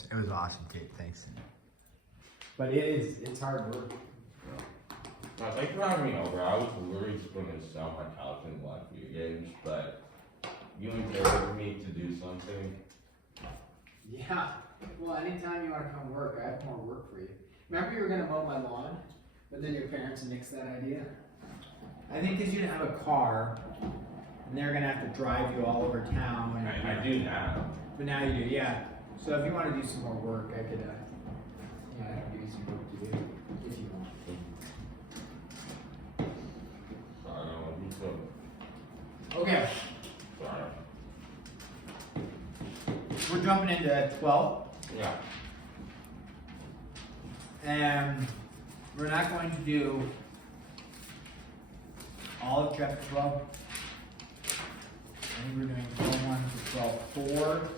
it was awesome, Kate. Thanks. But it's hard work. Thanks for having me over. I was literally just going to sit on my couch and watch video games, but you encouraged me to do something. Yeah. Well, anytime you want to come work, I have more work for you. Remember you were going to mow my lawn, but then your parents nixed that idea? I think because you didn't have a car, and they're going to have to drive you all over town. And, I do now. But now you do, yeah. So if you want to do some more work, I could, I could give you some work to do, if you want. I don't know, me too. Okay, Sorry. we're jumping into 12. Yeah. And we're not going to do all of chapter 12. I think we're doing 12.1 to 12.4.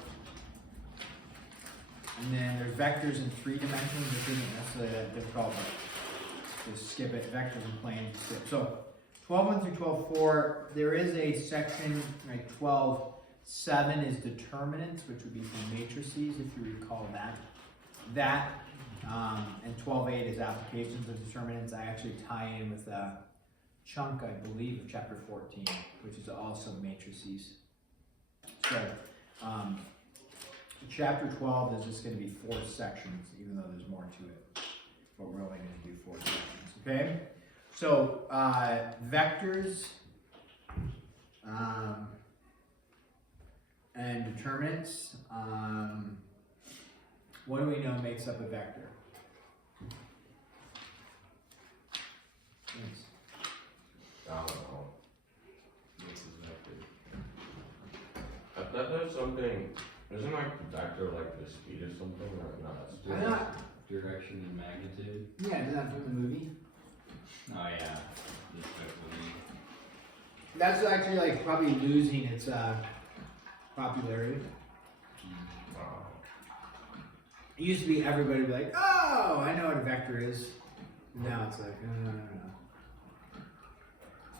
And then there's vectors in 3 dimensions, which isn't necessarily that difficult, but just skip it. Vectors and planes, skip. So 12.1 through 12.4, there is a section, like 12.7 is determinants, which would be from matrices, if you recall that. And 12.8 is applications of determinants. I actually tie in with a chunk, I believe, of chapter 14, which is also matrices. So, chapter 12 is just going to be 4 sections, even though there's more to it. But we're only going to do 4 sections, okay? So, vectors and determinants. What do we know makes up a vector? Yes. I don't know. This is vector. I thought there's something, isn't like vector like the speed or something, or not? I'm not. Direction and magnitude. Yeah, is that from the movie? Oh yeah. Definitely. That's actually like probably losing its popularity. It used to be everybody would be like, oh, I know what a vector is. Now it's like, no.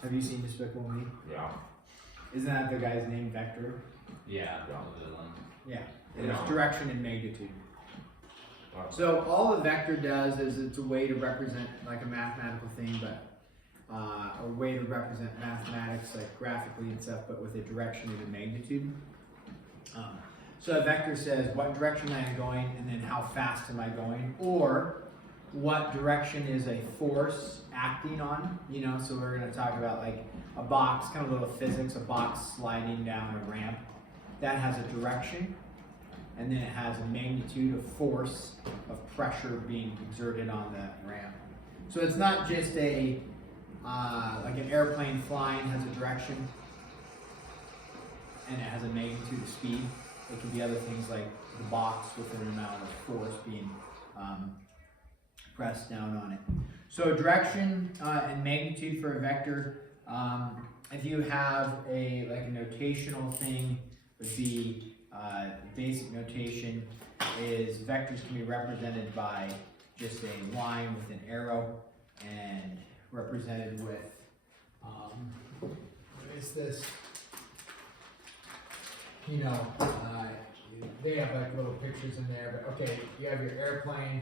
Have you seen Despicable Me? Yeah. Isn't that the guy's name, Vector? Yeah, the villain. Yeah. And Yeah. it's direction and magnitude. Wow. So all a vector does is it's a way to represent like a mathematical thing, but a way to represent mathematics like graphically and stuff, but with a direction and a magnitude. So a vector says what direction am I going, and then how fast am I going, or what direction is a force acting on. You know, so we're going to talk about like a box, kind of a little physics, a box sliding down a ramp. That has a direction. And then it has a magnitude of force of pressure being exerted on that ramp. So it's not just a, like an airplane flying has a direction and it has a magnitude of speed. It can be other things like the box with an amount of force being pressed down on it. So direction and magnitude for a vector, if you have a notational thing, would be basic notation is vectors can be represented by just a line with an arrow and represented with, what is this? You know, they have like little pictures in there, but okay, you have your airplane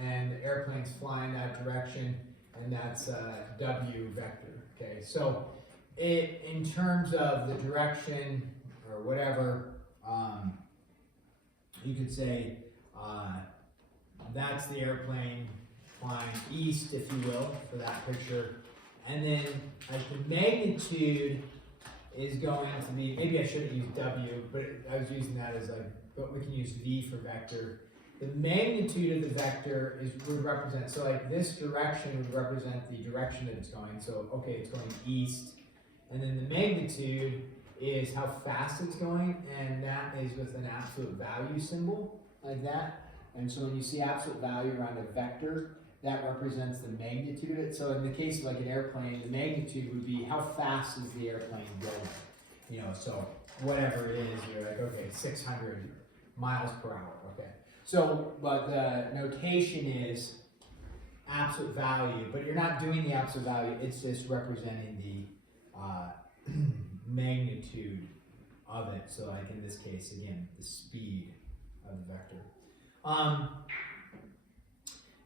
and the airplane's flying that direction, and that's a W vector, okay? So in terms of the direction or whatever, you could say that's the airplane flying east, if you will, for that picture. And then like the magnitude is going to be, maybe I shouldn't use W, but I was using that as but we can use V for vector. The magnitude of the vector would represent, so like this direction would represent the direction that it's going. So okay, it's going east. And then the magnitude is how fast it's going, and that is with an absolute value symbol, like that. And so when you see absolute value around a vector, that represents the magnitude of it. So in the case of like an airplane, the magnitude would be how fast is the airplane going? You know, so whatever it is, you're like, okay, 600 miles per hour, okay. So, but the notation is absolute value, but you're not doing the absolute value, it's just representing the magnitude of it. So like in this case, again, the speed of the vector.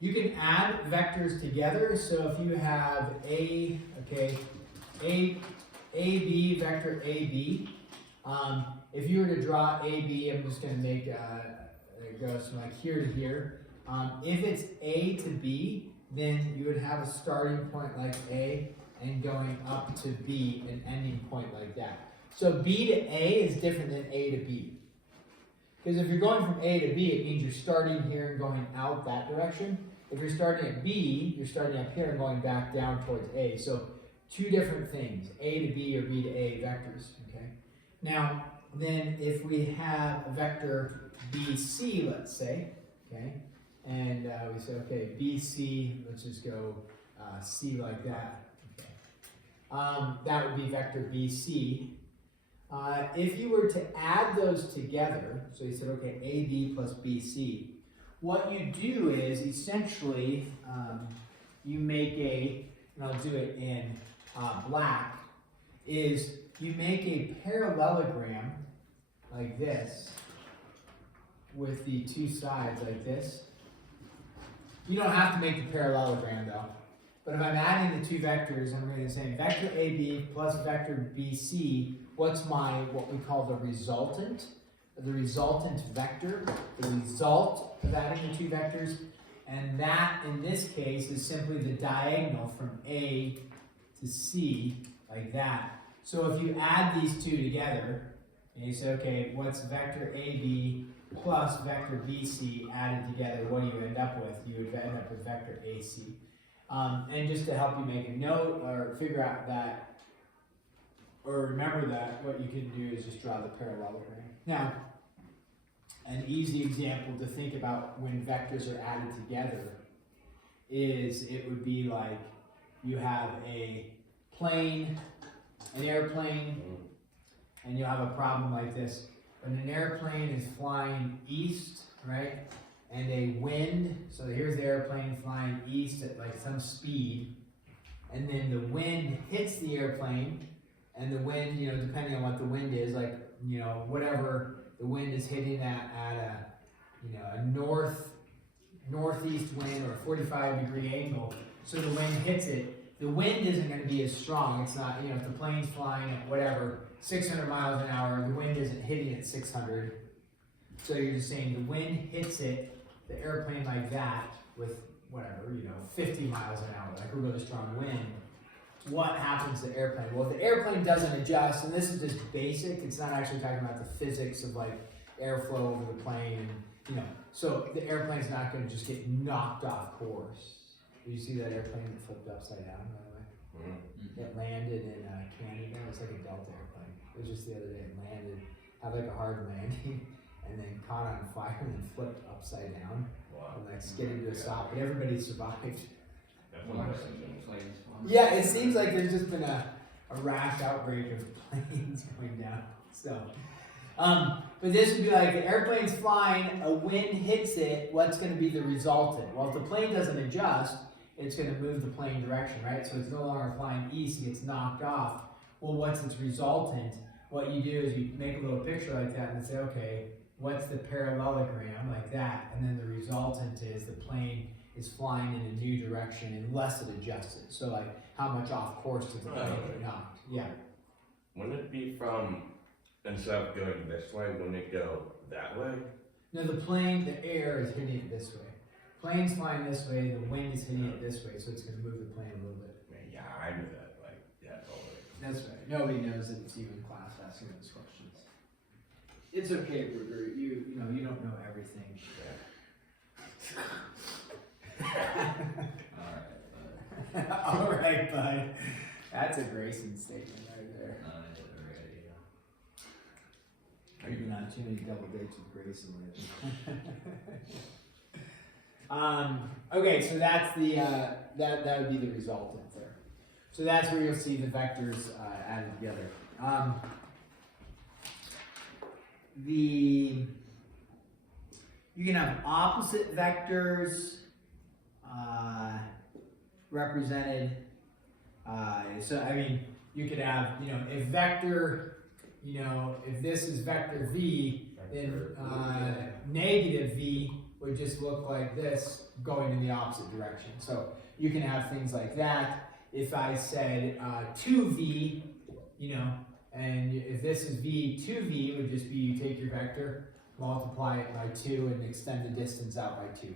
You can add vectors together. So if you have AB, vector AB. If you were to draw AB, I'm just going to make it goes from like here to here. If it's A to B, then you would have a starting point like A and going up to B, an ending point like that. So B to A is different than A to B. Because if you're going from A to B, it means you're starting here and going out that direction. If you're starting at B, you're starting up here and going back down towards A. So two different things, A to B or B to A vectors, okay? Now, then if we have a vector BC, let's say, okay? And we say, okay, BC, let's just go C like that, okay? That would be vector BC. If you were to add those together, so you said, okay, AB plus BC, what you do is essentially you make a, and I'll do it in black, is you make a parallelogram like this with the two sides like this. You don't have to make the parallelogram though. But if I'm adding the two vectors, I'm going to say vector AB plus vector BC, what's my, what we call the resultant vector, the result of adding the two vectors, and that in this case is simply the diagonal from A to C, like that. So if you add these two together, and you say, okay, what's vector AB plus vector BC added together, what do you end up with? You would end up with vector AC. And just to help you make a note or figure out that, or remember that, what you can do is just draw the parallelogram. Now, an easy example to think about when vectors are added together is it would be like you have a plane, an airplane, and you'll have a problem like this. When an airplane is flying east, right, and a wind, so here's the airplane flying east at like some speed, and then the wind hits the airplane, and the wind, you know, depending on what the wind is, like, you know, whatever the wind is hitting at a, you know, a northeast wind or a 45-degree angle, so the wind hits it. The wind isn't going to be as strong. It's not, you know, if the plane's flying at whatever, 600 miles an hour, the wind isn't hitting at 600. So you're just saying the wind hits it, the airplane like that, with whatever, you know, 50 miles an hour, like a really strong wind. What happens to the airplane? Well, if the airplane doesn't adjust, and this is just basic, it's not actually talking about the physics of like airflow over the plane, and, you know, so the airplane's not going to just get knocked off course. Did you see that airplane that flipped upside down, by the way? It landed in Canada. It's like a Delta airplane. It was just the other day. It landed, had like a hard landing, and then caught on fire and then flipped upside down. Wow. And like skidded to a stop, but everybody survived. Definitely. Yeah, it seems like there's just been a rash outbreak of planes going down. So, but this would be like the airplane's flying, a wind hits it, what's going to be the resultant? Well, if the plane doesn't adjust, it's going to move the plane direction, right? So it's no longer flying east, it gets knocked off. Well, what's its resultant? What you do is you make a little picture like that and say, okay, what's the parallelogram like that? And then the resultant is the plane is flying in a new direction unless it adjusts it. So like how much off course does the plane get knocked? Yeah. Wouldn't it be from, instead of going this way, wouldn't it go that way? No, the plane, the air is hitting it this way. Plane's flying this way, the wind is hitting it this way, so it's going to move the plane a little bit. Yeah, I knew that, like, yeah, totally. That's right. Nobody knows that it's even class asking those questions. It's okay, Ruger. You know, you don't know everything. All right, bud. That's a Grayson statement right there. You've been on too many double dates with Grayson lately. Okay, so that's the that would be the resultant there. So that's where you'll see the vectors added together. You can have opposite vectors represented. So I mean, you could have, you know, if vector, you know, if this is vector v, then negative v would would just look like this going in the opposite direction. So you can have things like that. If I said 2v, you know, and if this is v, 2v would just be you take your vector, multiply it by 2, and extend the distance out by 2.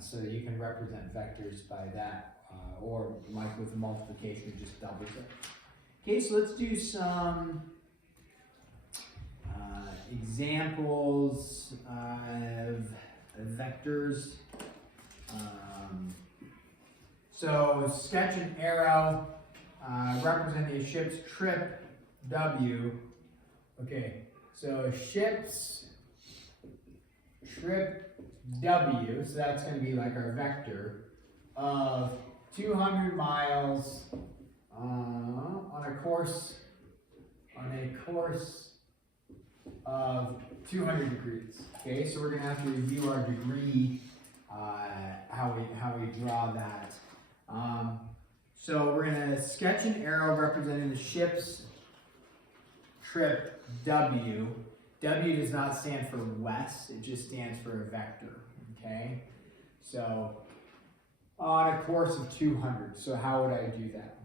So you can represent vectors by that, or like with multiplication, just doubles it. Okay, so let's do some examples of vectors. So sketch an arrow representing a ship's trip W. Okay, so a ship's trip W, so that's going to be like our vector of 200 miles on a course of 200 degrees. Okay, so we're going to have to review our degree, how we draw that. So we're going to sketch an arrow representing the ship's trip W. W does not stand for west, it just stands for a vector, okay? So, on a course of 200, so how would I do that?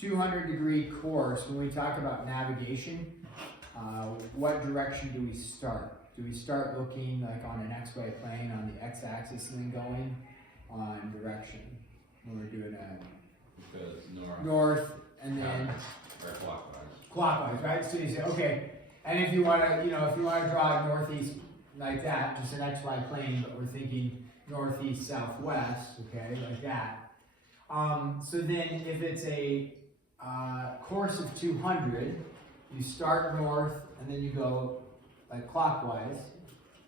200 degree course, when we talk about navigation, what direction do we start? Do we start looking like on an XY plane on the x-axis and then going on direction? When we're doing a Because north. north and then Or clockwise. clockwise, right? So you say, okay, and if you want to, you know, if you want to draw a northeast like that, just an XY plane, but we're thinking northeast, southwest, okay, like that. So then if it's a course of 200, you start north and then you go like clockwise,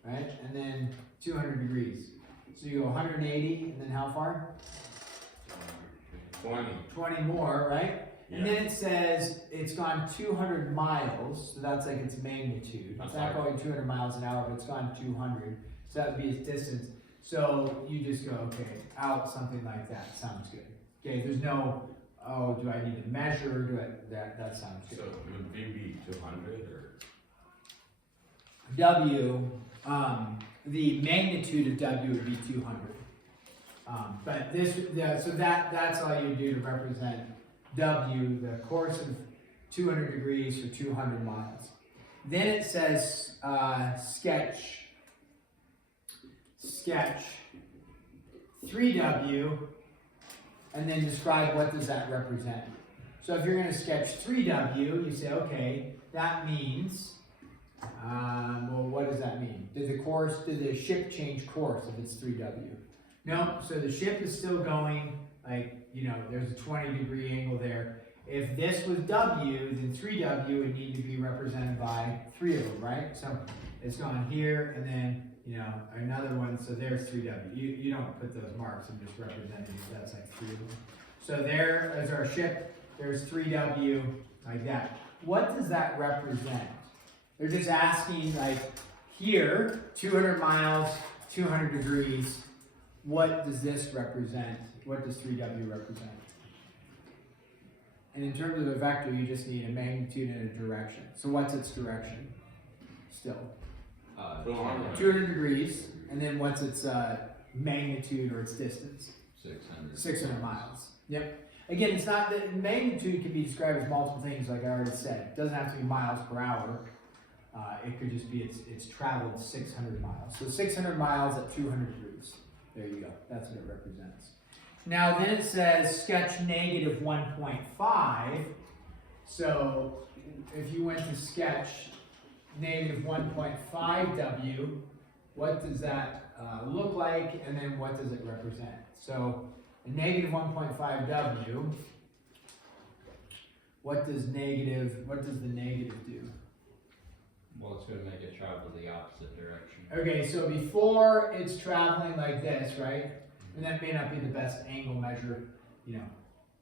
right? And then 200 degrees. So you go 180 and then how far? 20. 20 more, right? And then it says it's gone 200 miles, so that's like its magnitude. It's not going 200 miles an hour, but it's gone 200, so that would be its distance. So you just go, okay, out something like that, sounds good. Okay, there's no, oh, do I need to measure, that sounds good. So would V be 200 or? W, the magnitude of W would be 200. But this, so that's all you do to represent W, the course of 200 degrees for 200 miles. Then it says sketch 3W, and then describe what does that represent. So if you're going to sketch 3W, you say, okay, that means, well, what does that mean? Did the ship change course if it's 3W? No, so the ship is still going, like, you know, there's a 20 degree angle there. If this was W, then 3W would need to be represented by 3 of them, right? So it's gone here, and then, you know, another one, so there's 3W. You don't put those marks, I'm just representing that's like 3 of them. So there is our ship, there's 3W, like that. What does that represent? They're just asking, like, here, 200 miles, 200 degrees, what does this represent? What does 3W represent? And in terms of a vector, you just need a magnitude and a direction. So what's its direction? Still. 200 degrees. And then what's its magnitude or its distance? 600. 600 miles. Yep. Again, it's not that magnitude can be described as multiple things, like I already said. It doesn't have to be miles per hour. It could just be it's traveled 600 miles. So 600 miles at 200 degrees. There you go. That's what it represents. Now then it says sketch negative 1.5. So if you went to sketch negative 1.5 W, what does that look like, and then what does it represent? So a negative 1.5 W, what does the negative do? Well, it's going to make it travel the opposite direction. Okay, so before it's traveling like this, right? And that may not be the best angle measure, you know,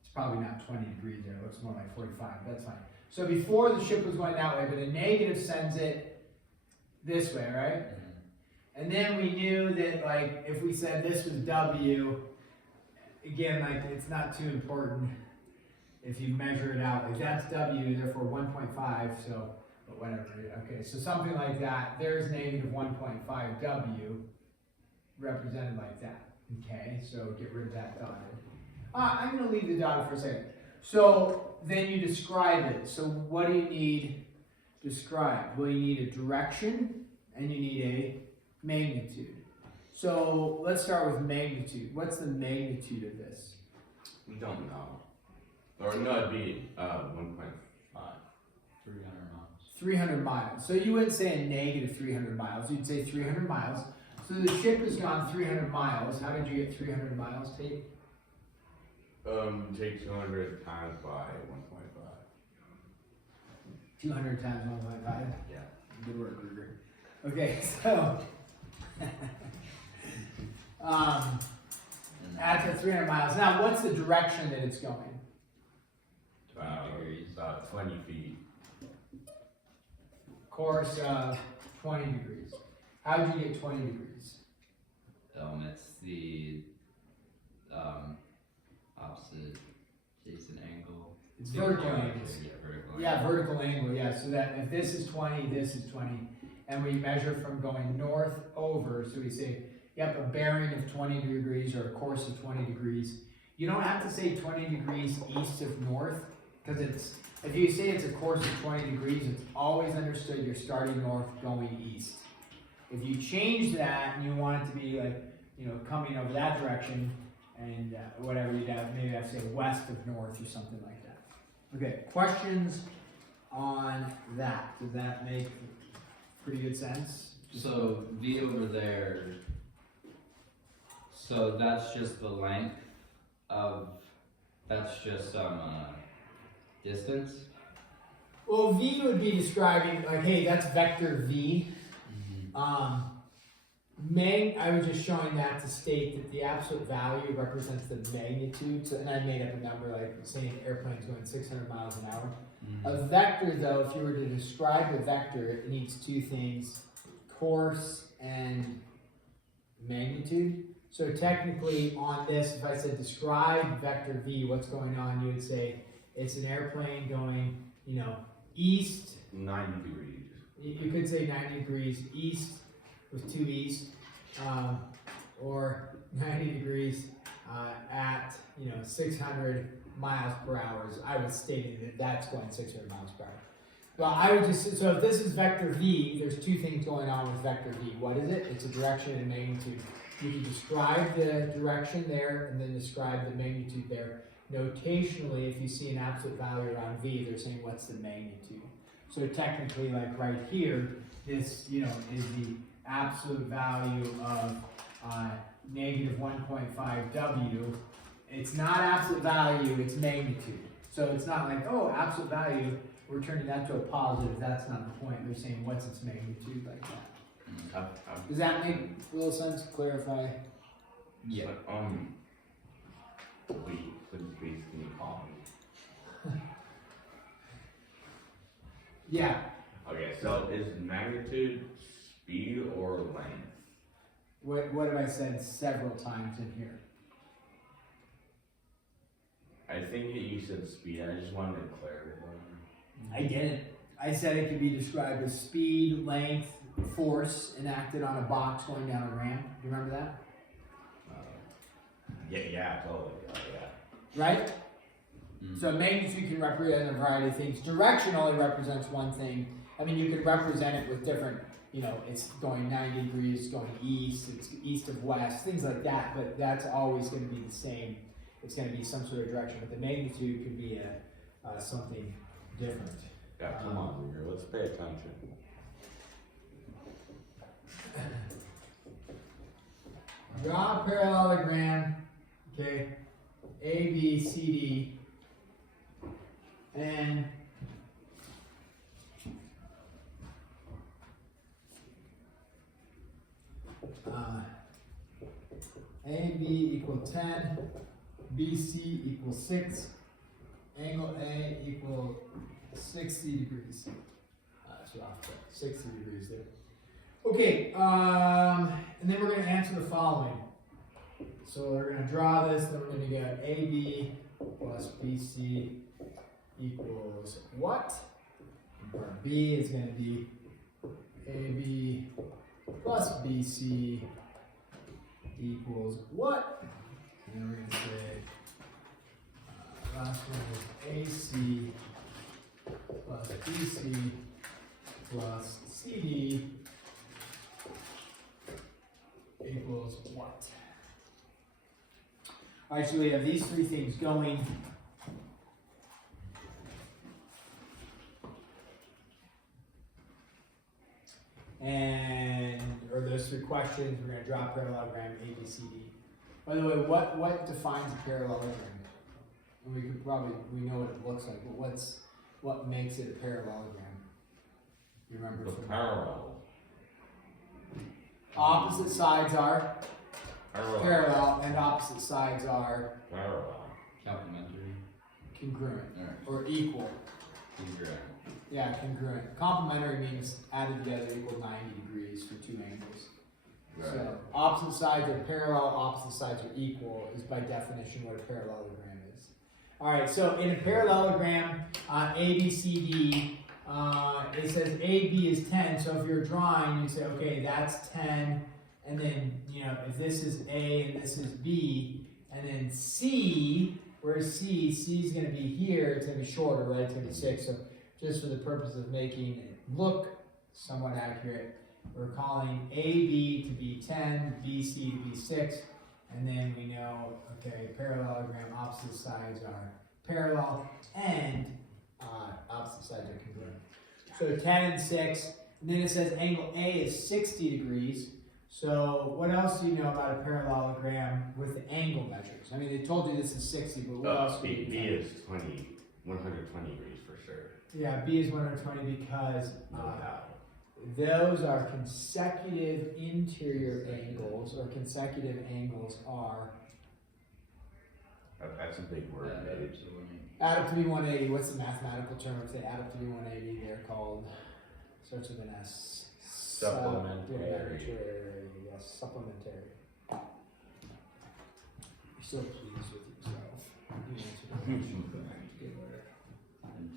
it's probably not 20 degrees there, it looks more like 45, that's fine. So before the ship was going that way, but a negative sends it this way, right? Mm-hmm. And then we knew that, like, if we said this was W, again, like, it's not too important if you measure it out. Like, that's W, therefore 1.5, so but whatever. Okay, so something like that. There's negative 1.5 W represented like that. Okay, so get rid of that dotted. I'm going to leave the dotted for a second. So then you describe it. So what do you need described? Well, you need a direction and you need a magnitude. So let's start with magnitude. What's the magnitude of this? We don't know. Or no, it'd be 1.5. 300 miles. 300 miles. So you wouldn't say a negative 300 miles. You'd say 300 miles. So the ship has gone 300 miles. How did you get 300 miles, Tate? Take 200 times by 1.5. 200 times 1.5? Yeah. Good work, Ruger. Okay, so at the 300 miles. Now, what's the direction that it's going? 20 degrees. About 20 feet. Course of 20 degrees. How did you get 20 degrees? It's the opposite adjacent angle. It's vertical angles. Yeah, vertical angle. Yeah, vertical angle, yeah. So that if this is 20, this is 20. And we measure from going north over. So we say, yep, a bearing of 20 degrees or a course of 20 degrees. You don't have to say 20 degrees east of north, because it's, if you say it's a course of 20 degrees, it's always understood you're starting north, going east. If you change that and you want it to be like, you know, coming over that direction and whatever, you'd have, maybe have to say west of north or something like that. Okay, questions on that? Does that make pretty good sense? So V over there, so that's just the length of, that's just distance? Well, V would be describing, like, hey, that's vector V. I was just showing that to state that the absolute value represents the magnitude. So, and I made up a number like saying airplane's going 600 miles an hour. A vector, though, if you were to describe a vector, it needs two things: course and magnitude. So technically on this, if I said describe vector V, what's going on, you would say it's an airplane going, you know, east. 90 degrees. You could say 90 degrees east with two E's, or 90 degrees at, you know, 600 miles per hour. I was stating that that's going 600 miles per hour. Well, I would just, so if this is vector V, there's two things going on with vector V. What is it? It's a direction and magnitude. You can describe the direction there and then describe the magnitude there. Notationally, if you see an absolute value around V, they're saying what's the magnitude. So technically, like right here, this, you know, is the absolute value of negative 1.5 W. It's not absolute value, it's magnitude. So it's not like, oh, absolute value, we're turning that to a positive. That's not the point. They're saying what's its magnitude, like that. Does that make a little sense? Clarify? Yeah. Please can you call me? Yeah. Okay, so is magnitude speed or length? What have I said several times in here? I think that you said speed. I just wanted to clarify. I get it. I said it could be described as speed, length, force enacted on a box going down a ramp. Do you remember that? Yeah, totally. Yeah. Right? So magnitude can represent a variety of things. Direction only represents one thing. I mean, you could represent it with different, you know, it's going 90 degrees, it's going east, it's east of west, things like that, but that's always going to be the same. It's going to be some sort of direction, but the magnitude could be something different. Yeah, come on, Ruger, let's pay attention. Draw a parallelogram, okay, A, B, C, D, and AB equal 10, BC equals 6, angle A equal 60 degrees. That's rough, but 60 degrees there. Okay, and then we're going to answer the following. So we're going to draw this, then we're going to get AB plus BC equals what? Part B is going to be AB plus BC equals what? And then we're going to say last one is AC plus BC plus CD equals what? Alright, so we have these three things going. And, or those three questions, we're going to draw a parallelogram A, B, C, D. By the way, what defines a parallelogram? And we could probably, we know what it looks like, but what makes it a parallelogram? You remember? The parallel. Opposite sides are parallel, and opposite sides are Parallel. Complementary. congruent Alright. or equal. Congruent. Yeah, congruent. Complementary means added together equal 90 degrees for two angles. Right. So opposite sides are parallel, opposite sides are equal is by definition what a parallelogram is. All right, so in a parallelogram, A, B, C, D, it says AB is 10. So if you're drawing, you say, okay, that's 10. And then, you know, if this is A and this is B, and then C, where's C? C is going to be here. It's going to be shorter, right? It's going to be 6. So just for the purpose of making it look somewhat accurate, we're calling AB to be 10, BC to be 6, and then we know, okay, parallelogram, opposite sides are parallel, and opposite sides are congruent. So 10 and 6, and then it says angle A is 60 degrees. So what else do you know about a parallelogram with the angle measures? I mean, they told you this is 60, but what else do you B know? is 120 degrees for sure. Yeah, B is 120 because No doubt. those are consecutive interior angles, or consecutive angles are That's a big word, maybe. add up to be 180. What's the mathematical term? If they add up to be 180, they're called, starts with an S. Supplementary. Yes, supplementary. You're so pleased with yourself. You answered the question correct. Good work.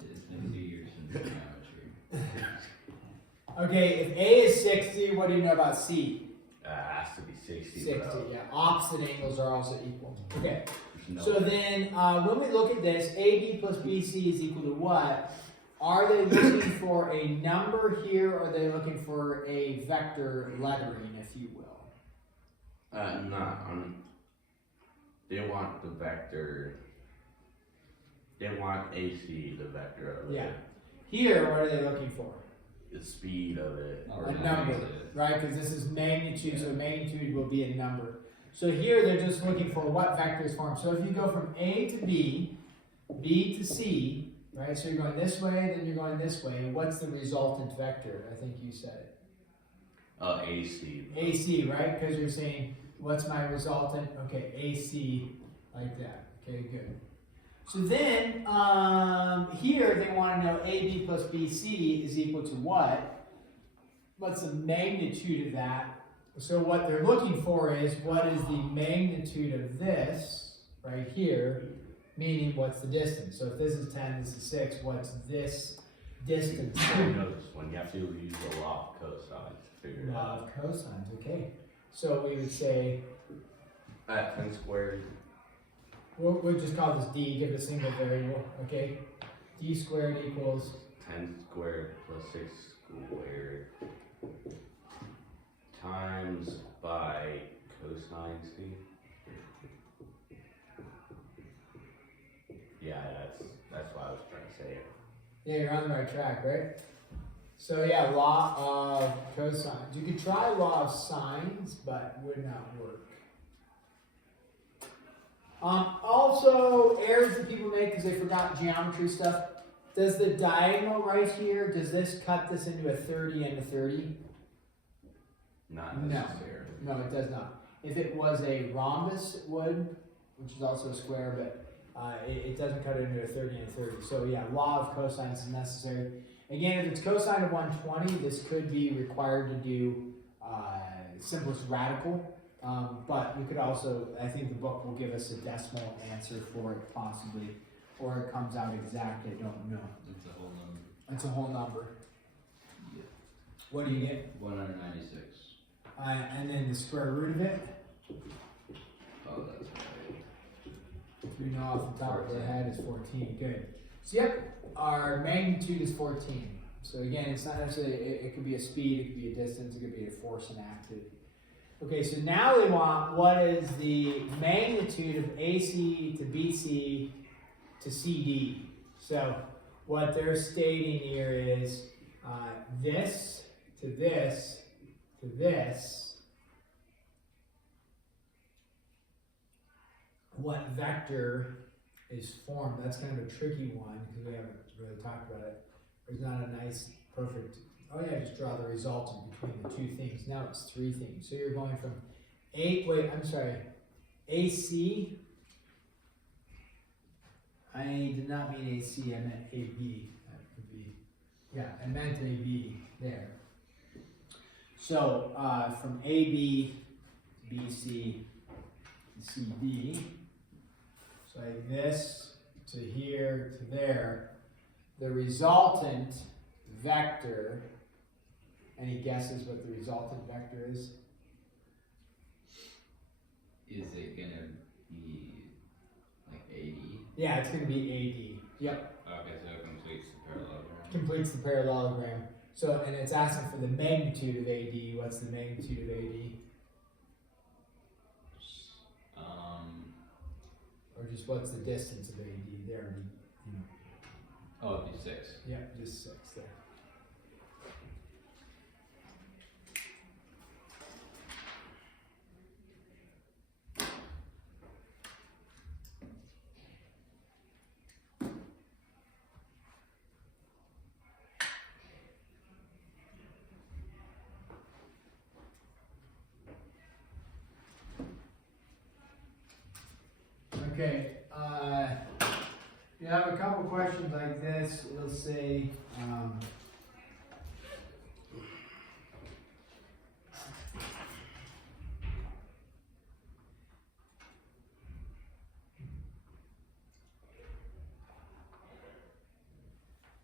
It's been 2 years since geometry. Okay, if A is 60, what do you know about C? Has to be 60. 60, bro. yeah. Opposite angles are also equal. Okay. No. So then, when we look at this, AB plus BC is equal to what? Are they looking for a number here, or are they looking for a vector lettering, if you will? They want the vector. They want AC, the vector of Yeah. it. Here, what are they looking for? The speed of it. Or A the number, magnitude. right? Because this is magnitude, so magnitude will be a number. So here, they're just looking for what vectors form. So if you go from A to B, B to C, right? So you're going this way, then you're going this way. What's the resultant vector? I think you said it. AC. AC, right? Because you're saying, what's my resultant? Okay, AC, like that. Okay, good. So then, here they want to know AB plus BC is equal to what? What's the magnitude of that? So what they're looking for is, what is the magnitude of this, right here, meaning what's the distance? So if this is 10, this is 6, what's this distance? I know this one. You have to use the law of cosine to figure it Law out. of cosines, okay. So we would say, 10 squared. we'll just call this D, give it a single variable, okay? D squared equals, 10 squared plus 6 squared times by cosine C. Yeah, that's what I was trying to say. yeah, you're on the right track, right? So yeah, law of cosines. You could try law of sines, but would not work. Also, errors that people make because they forgot geometry stuff. Does the diagonal right here, does this cut this into a 30 and a 30? Not No. necessarily. No, it does not. If it was a rhombus, it would, which is also a square, but it doesn't cut it into a 30 and a 30. So yeah, law of cosines is necessary. Again, if it's cosine of 120, this could be required to do simplest radical. But we could also, I think the book will give us a decimal answer for it possibly, or it comes out exact, I don't know. It's a whole number. That's a whole number. Yeah. What do you get? 196. And then the square root of it, Oh, that's right. we know off the top of our 14. head is 14. Good. So yep, our magnitude is 14. So again, it's not necessarily, it could be a speed, it could be a distance, it could be a force enacted. Okay, so now we want what is the magnitude of AC to BC to CD. So what they're stating here is this to this to this. What vector is formed? That's kind of a tricky one because we haven't really talked about it. There's not a nice, perfect, oh yeah, just draw the resultant between the two things. Now it's three things. So you're going from AC. I did not mean AC, I meant AB. That could be, yeah, I meant AB there. So from AB to BC to CD, so like this to here to there, the resultant vector, any guesses what the resultant vector is? Is it gonna be like 80? Yeah, it's going to be AD. Yep, Okay, so it completes the parallelogram. completes the parallelogram. So, and it's asking for the magnitude of AD. What's the magnitude of AD? Or just what's the distance of AD there? You know. Oh, it'd be 6. Yeah, just 6 there. Okay, you have a couple questions like this. It'll say,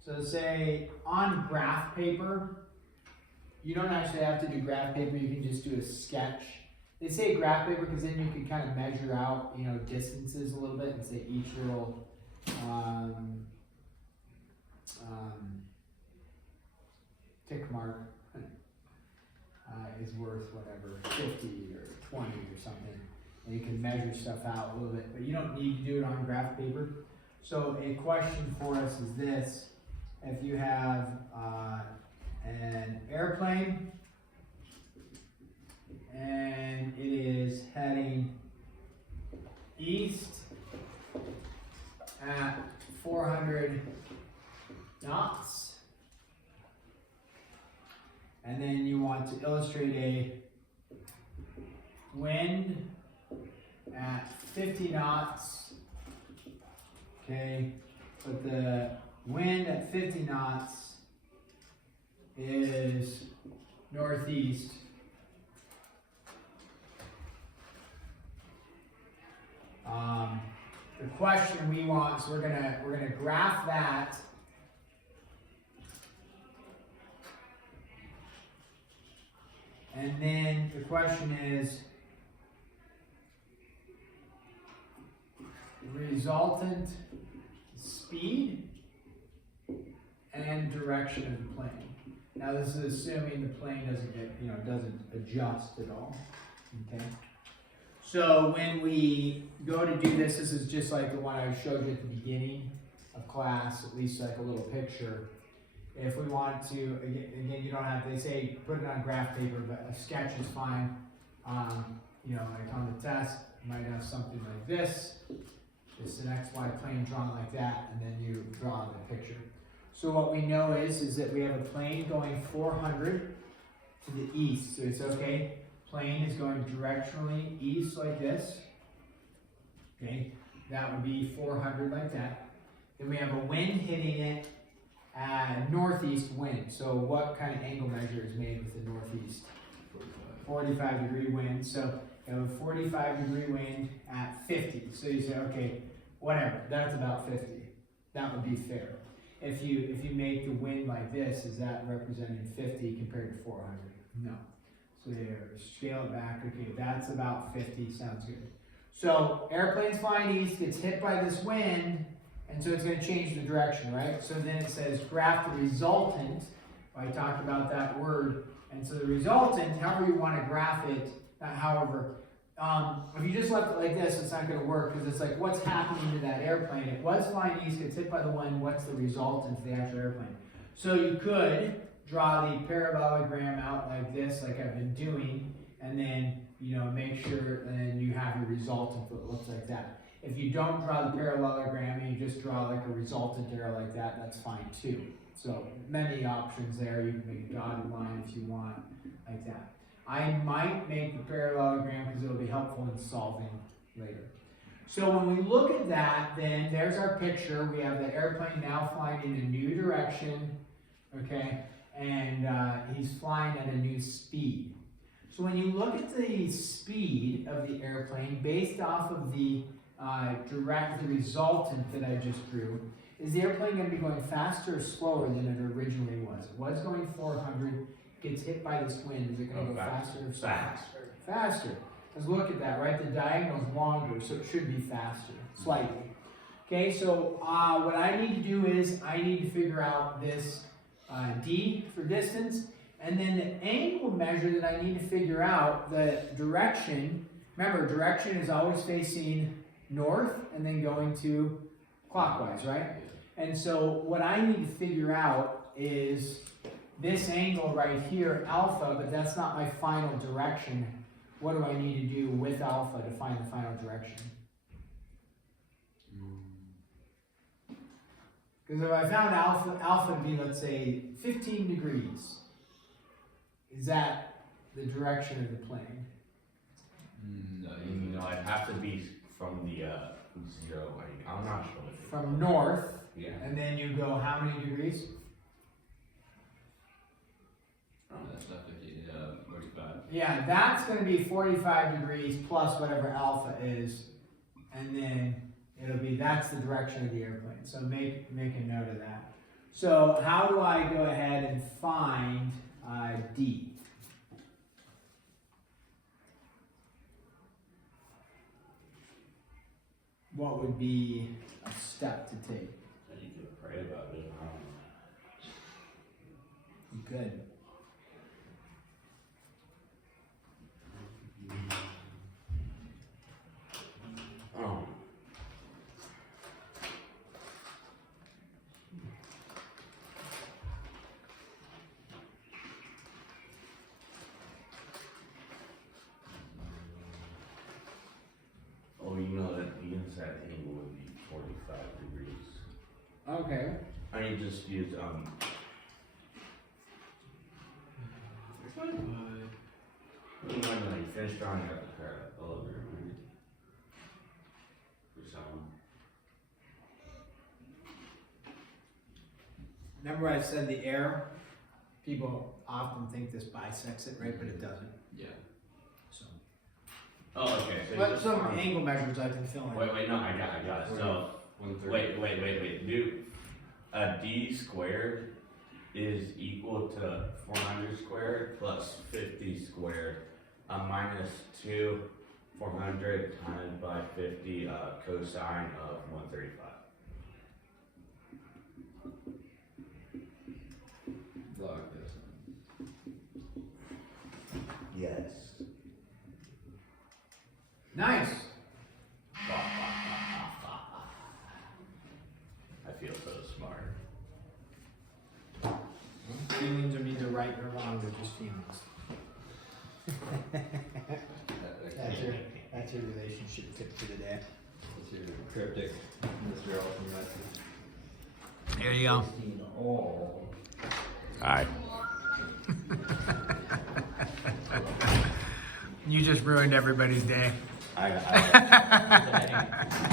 so say on graph paper, you don't actually have to do graph paper, you can just do a sketch. They say graph paper because then you can kind of measure out, you know, distances a little bit and say each little tick mark is worth whatever, 50 or 20 or something. And you can measure stuff out a little bit, but you don't need to do it on graph paper. So a question for us is this: if you have an airplane and it is heading east at 400 knots, and then you want to illustrate a wind at 50 knots, okay, but the wind at 50 knots is northeast. The question we want, so we're gonna graph that. And then the question is resultant speed and direction of the plane. Now this is assuming the plane doesn't get, doesn't adjust at all. Okay. So when we go to do this, this is just like the one I showed you at the beginning of class, at least like a little picture. If we want to, again, you don't have, they say put it on graph paper, but a sketch is fine. Like on the test, you might have something like this. Just an XY plane drawn like that, and then you draw the picture. So what we know is that we have a plane going 400 to the east. So it's okay. Plane is going directionally east like this. Okay, that would be 400 like that. Then we have a wind hitting it at northeast wind. So what kind of angle measure is made with the northeast? 45-degree wind. So you have a 45-degree wind at 50. So you say, okay, whatever, that's about 50. That would be fair. if you make the wind like this, is that representing 50 compared to 400? No. So there, scale it back. Okay, that's about 50. Sounds good. So airplane's flying east, gets hit by this wind, and so it's going to change the direction, right? So then it says graph the resultant. I talked about that word. And so the resultant, however you want to graph it, not however, if you just left it like this, it's not going to work because it's like, what's happening to that airplane? It was flying east, gets hit by the wind, what's the resultant to the actual airplane? So you could draw the parallelogram out like this, like I've been doing, and then, make sure and you have your resultant that looks like that. If you don't draw the parallelogram and you just draw like a resultant arrow like that, that's fine too. So many options there. You can make a dotted line if you want, like that. I might make the parallelogram because it'll be helpful in solving later. So when we look at that, then there's our picture. We have the airplane now flying in a new direction, okay? And he's flying at a new speed. So when you look at the speed of the airplane based off of the the resultant that I just drew, is the airplane going to be going faster or slower than it originally was? It was going 400, gets hit by this wind. Is it going to go faster or slower? Faster. Let's look at that, right? The diagonal is longer, so it should be faster, slightly. Okay, so what I need to do is I need to figure out this d for distance, and then the angle measure that I need to figure out, the direction. Remember, direction is always facing north and then going to clockwise, right? And so what I need to figure out is this angle right here, alpha, but that's not my final direction. What do I need to do with alpha to find the final direction? Because if I found alpha to be, let's say, 15 degrees, is that the direction of the plane? No, it'd have to be from the 0, I'm not sure. From north, Yeah. and then you go how many degrees? That's not 50, 45. Yeah, that's going to be 45 degrees plus whatever alpha is, and then it'll be, that's the direction of the airplane. So make a note of that. So how do I go ahead and find D? What would be a step to take? You could pray about it. You could. You know that the inside angle would be 45 degrees. Okay. I mean, just use when you finish drawing out the parallelogram, for some. Remember I said the air? People often think this bisects it, right? But it doesn't. Yeah. So. Oh, okay. So But you just some find- angle measurements I can fill in. Wait, no, I got it. So, 130. wait. Do d squared is equal to 400 squared plus 50 squared minus 2 400 times by 50 cosine of 135. Log this. Yes. Nice. I feel so smart. Feelings are neither right nor wrong, they're just feelings. That's your relationship tip for the day. What's your cryptic Mr. Elton message? There you go. All. Alright. You just ruined everybody's day. I